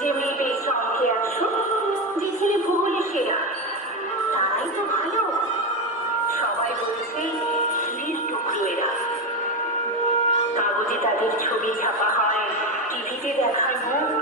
যে মেয়ে পেয়েছে অঙ্কে 100, যে ছেলে ভূগোলে সেরা, তারাই তো ভালো। সবাই বলছে হীরের টুকরো এরা। কাগজে তাদের ছবি ছাপা হয়, টিভিতে দেখার মুখ